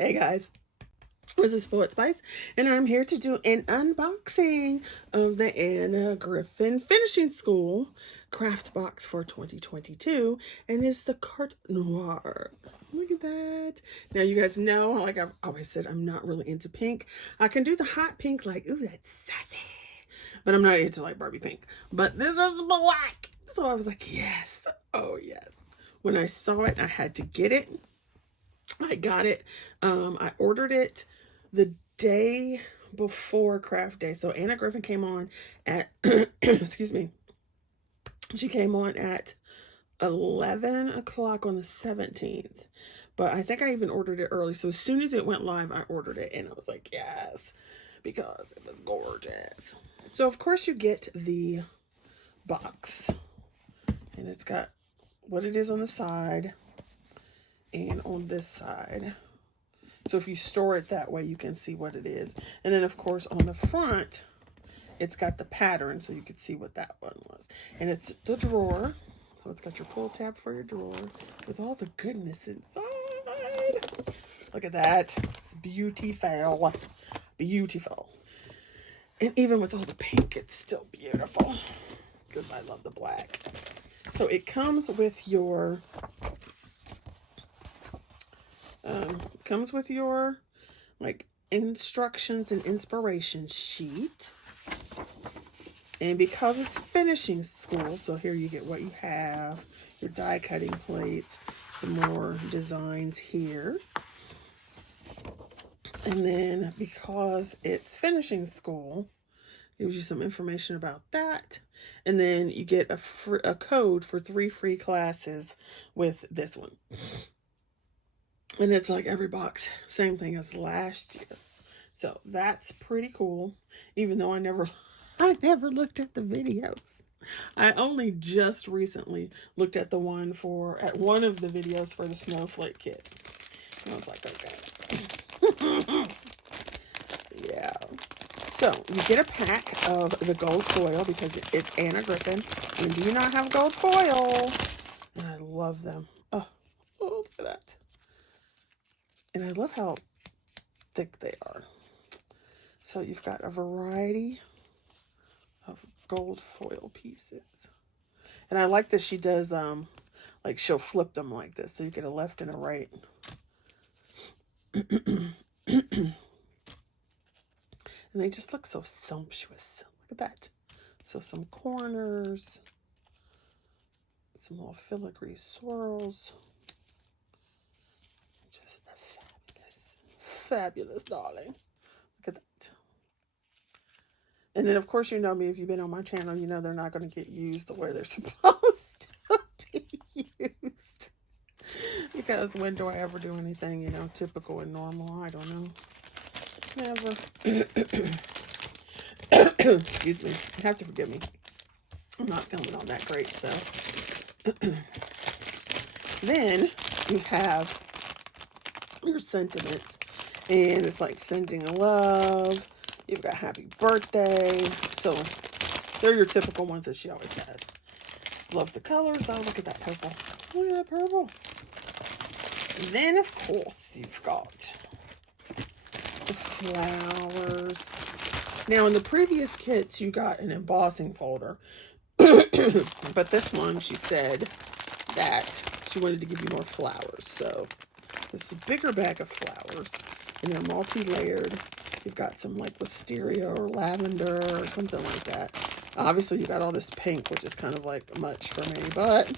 Hey guys, this is Poet Spice, and I'm here to do an unboxing of the Anna Griffin Finishing School craft box for 2022, and it's the Carte Noir. Look at that. Now, you guys know, like I've always said, I'm not really into pink. I can do the hot pink, like, ooh, that's sassy, but I'm not into like Barbie pink. But this is black. So I was like, yes, oh yes. When I saw it, I had to get it. I got it. I ordered it the day before craft day. So Anna Griffin came on at, excuse me, she came on at 11 o'clock on the 17th. But I think I even ordered it early. So as soon as it went live, I ordered it. And I was like, yes, because it was gorgeous. So, of course, you get the box. And it's got what it is on the side and on this side. So if you store it that way, you can see what it is. And then, of course, on the front, it's got the pattern, so you can see what that one was. And it's the drawer. So it's got your pull tab for your drawer with all the goodness inside. Look at that. It's beautiful. Beautiful. And even with all the pink, it's still beautiful. Because I love the black. So it comes with your like instructions and inspiration sheet. And because it's finishing school, so here you get what you have, your die cutting plates, some more designs here. And then because it's finishing school, gives you some information about that. And then you get a code for 3 free classes with this one. And it's like every box, same thing as last year. So that's pretty cool, even though I never looked at the videos. I only just recently looked at one of the videos for the snowflake kit. And I was like, okay. Yeah. So you get a pack of the gold foil because it's Anna Griffin. And do you not have gold foil? And I love them. Oh, look at that. And I love how thick they are. So you've got a variety of gold foil pieces. And I like that she does, like she'll flip them like this. So you get a left and a right. And they just look so sumptuous. Look at that. So some corners. Some little filigree swirls. Just fabulous. Fabulous, darling. Look at that. And then, of course, you know me. If you've been on my channel, you know they're not going to get used the way they're supposed to be used. Because when do I ever do anything, you know, typical and normal? I don't know. Never. Excuse me. You have to forgive me. I'm not feeling all that great, so. Then you have your sentiments. And it's like sending love. You've got happy birthday. So they're your typical ones that she always has. Love the colors. Oh, look at that purple. Look at that purple. And then, of course, you've got the flowers. Now, in the previous kits, you got an embossing folder. But this one, she said that she wanted to give you more flowers. So this is a bigger bag of flowers. And they're multi-layered. You've got some like wisteria or lavender or something like that. Obviously, you got all this pink, which is kind of like much for me, but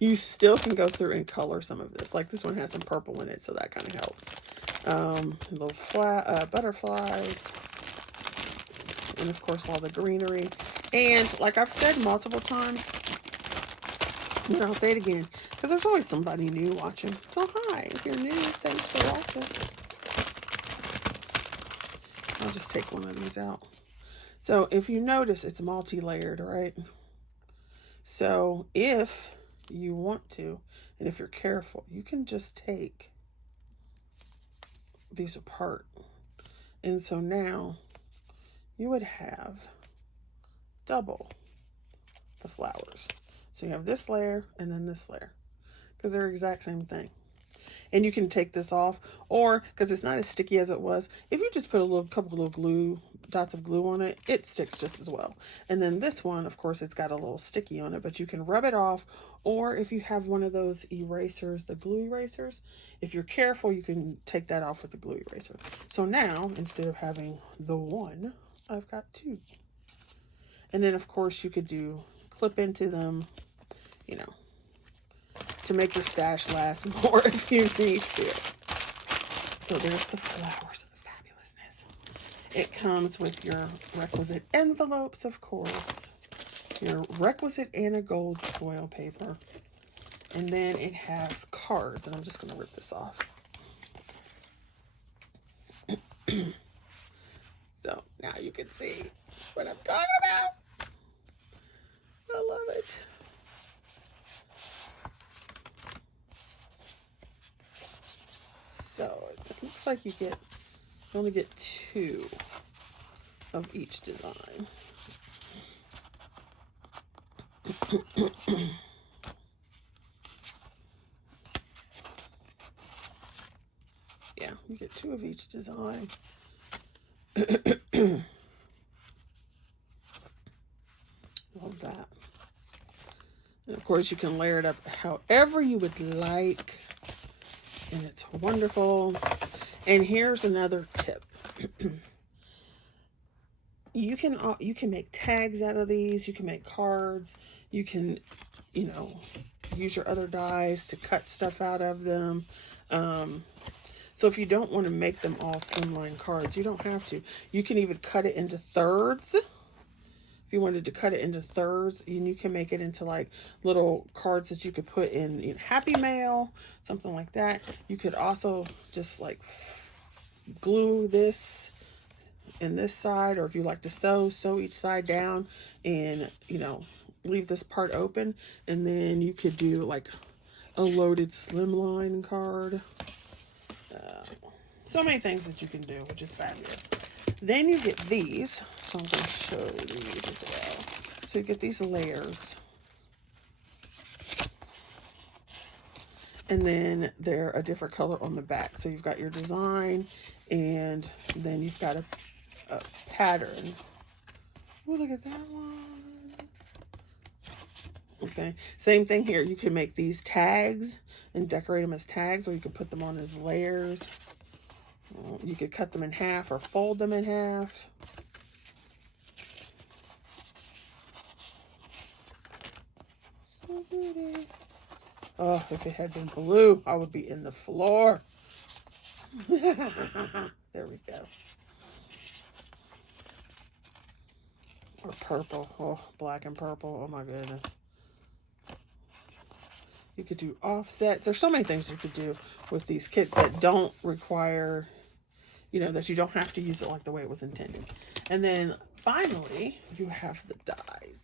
you still can go through and color some of this. Like this one has some purple in it, so that kind of helps. Little butterflies, and of course all the greenery. And like I've said multiple times, and I'll say it again, because there's always somebody new watching. So hi, if you're new, thanks for watching. I'll just take one of these out. So if you notice, it's multi-layered, right? So if you want to, and if you're careful, you can just take these apart. And so now you would have double the flowers. So you have this layer and then this layer, because they're the exact same thing. And you can take this off, or because it's not as sticky as it was, if you just put a couple little glue dots of glue on it, it sticks just as well. And then this one, of course, it's got a little sticky on it, but you can rub it off, or if you have one of those erasers, the glue erasers, if you're careful, you can take that off with the glue eraser. So now, instead of having the one, I've got two. And then, of course, you could do clip into them, you know, to make your stash last more if you need to. So there's the flowers of the fabulousness. It comes with your requisite envelopes, of course, your requisite Anna Gold foil paper, and then it has cards, and I'm just going to rip this off. So now you can see what I'm talking about. I love it. So it looks like you only get 2 of each design. Yeah, you get 2 of each design. Love that. And of course you can layer it up however you would like. And it's wonderful. And here's another tip. You can make tags out of these. You can make cards. You can, you know, use your other dies to cut stuff out of them. So if you don't want to make them all slimline cards, you don't have to. You can even cut it into thirds. If you wanted to cut it into thirds, and you can make it into like little cards that you could put in Happy Mail, something like that. You could also just like glue this in this side, or if you like to sew each side down and, you know, leave this part open, and then you could do like a loaded slimline card. So many things that you can do, which is fabulous. Then you get these, so I'm going to show these as well. So you get these layers. And then they're a different color on the back. So you've got your design, and then you've got a pattern. Oh, look at that one. Okay, same thing here. You can make these tags and decorate them as tags, or you could put them on as layers. You could cut them in half or fold them in half. So pretty. Oh, if it had been blue, I would be in the floor. There we go. Or purple. Oh, black and purple. Oh my goodness. You could do offsets. There's so many things you could do with these kits that don't require, you know, that you don't have to use it like the way it was intended. And then finally, you have the dies.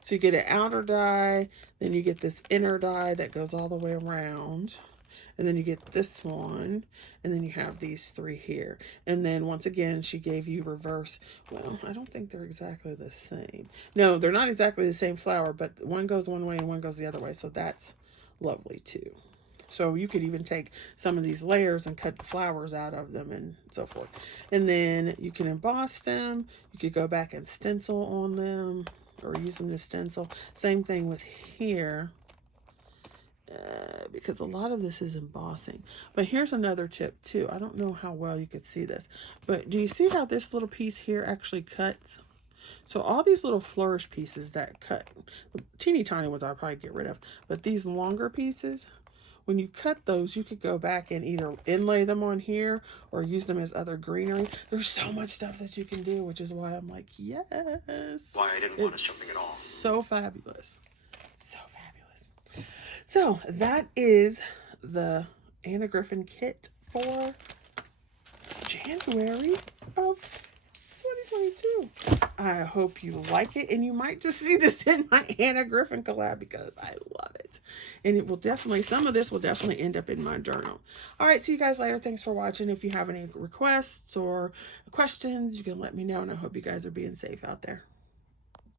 So you get an outer die, then you get this inner die that goes all the way around. And then you get this one, and then you have these 3 here. And then once again, she gave you reverse. Well, I don't think they're exactly the same. No, they're not exactly the same flower, but one goes one way and one goes the other way. So that's lovely too. So you could even take some of these layers and cut flowers out of them and so forth. And then you can emboss them. You could go back and stencil on them or use them to stencil. Same thing with here. Because a lot of this is embossing. But here's another tip too. I don't know how well you could see this, but do you see how this little piece here actually cuts? So all these little flourish pieces that cut, the teeny tiny ones I'll probably get rid of, but these longer pieces, when you cut those, you could go back and either inlay them on here or use them as other greenery. There's so much stuff that you can do, which is why I'm like, yes. Why I didn't want to jumping at all. So fabulous. So fabulous. So that is the Anna Griffin kit for January of 2022. I hope you like it, and you might just see this in my Anna Griffin collab because I love it. And it will definitely, some of this will definitely end up in my journal. All right, see you guys later. Thanks for watching. If you have any requests or questions, you can let me know, and I hope you guys are being safe out there.